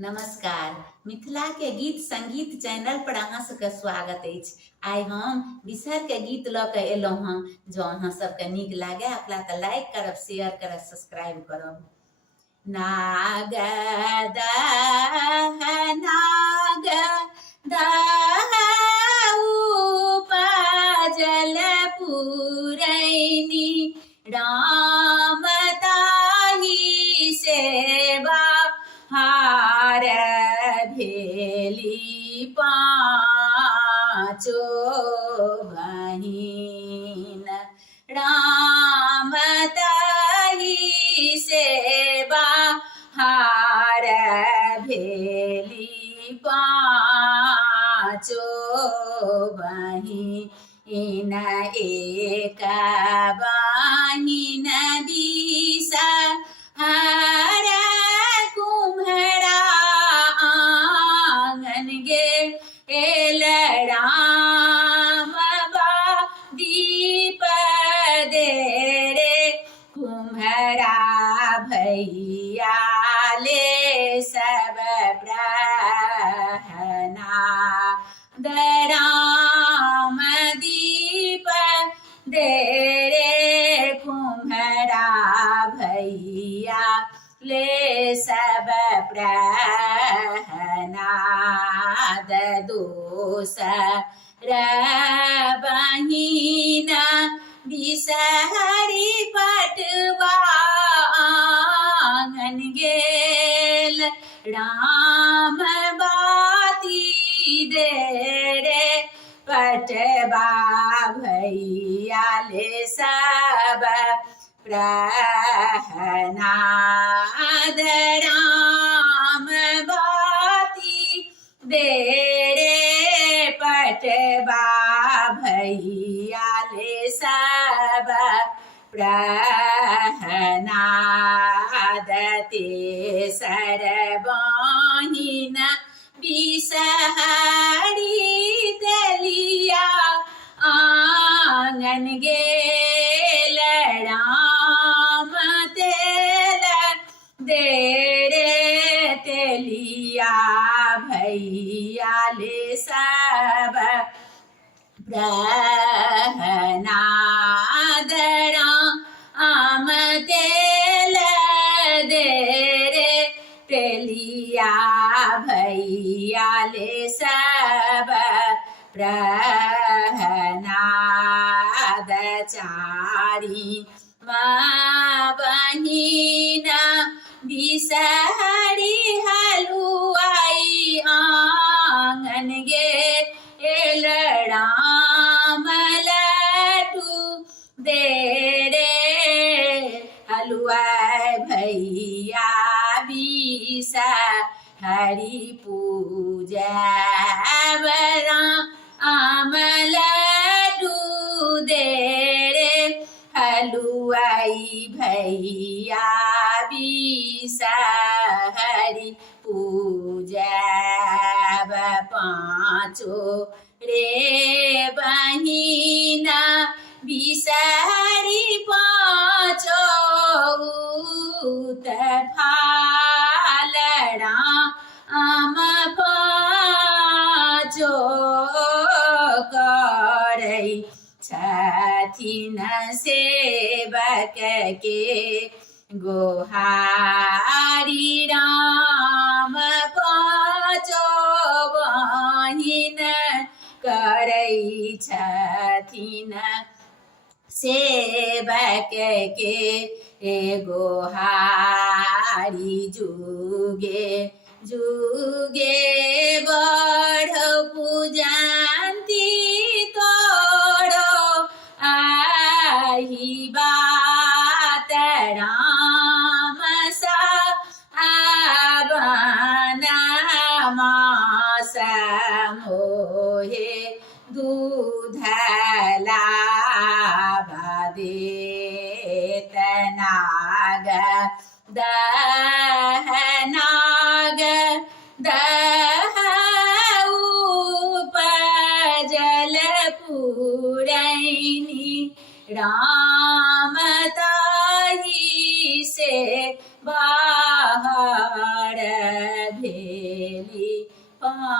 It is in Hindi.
नमस्कार। मिथिला के गीत संगीत चैनल पर अहाँ सबके स्वागत अछि। आइ हम बिसहर के गीत ल के एलहुँ हँ। जो अहाँ सबके नीक लागे ओकरा तऽ लाइक करब, शेयर करब, सब्सक्राइब करब। नाग नाग उपजल पुरैनी राम ताहि सेवा हार भेली पाँचो बहिन राम ताहि सेवा हार भेली पाँचो बहिन एक बहिन बिसा हर कुम्हरा आंगन गेल राम बा दीप दे रे कुम्हरा भैया ले सब प्रहना राम दीप दे रे कुम्हरा भैया ले सब प्रहनाद दोसर बहिन बिसहरी पटवा आंगन गेल राम बाती दे रे पटवा भैया ले सब प्रहनाद राम बाती दे रे पटवा भैया ले सब प्रहनाद तेसर बहिन बिसहरी तेलिया आंगन गेल राम तेल दे रे तेलिया भैया ले सब प्रहनाद राम तेल दे रे तेलिया भैया ले सब प्रहनाद चारी बहिन बिसहरी हलुआई आंगन गेल राम लड्डू दे रे हलुआ भैया बिसहरी पूजा राम लड्डू दे रे हलुआई भैया बिसहरी पूजब पाँचो रे बहिन बिसहरी पाँचो उत्फाल राम पाँचो करै छथिन सेवक के गोहारी राम पाँचो बहिन करै छथिन सेवक के गोहारी जुगे जुगे बढ़ो पूजंती तोड़ो आही बात राम सा आबना मास मोहे दूध लाभ देत नाग नाग उपजल पुरैनी राम ताहि से बाहर भेली पाँचो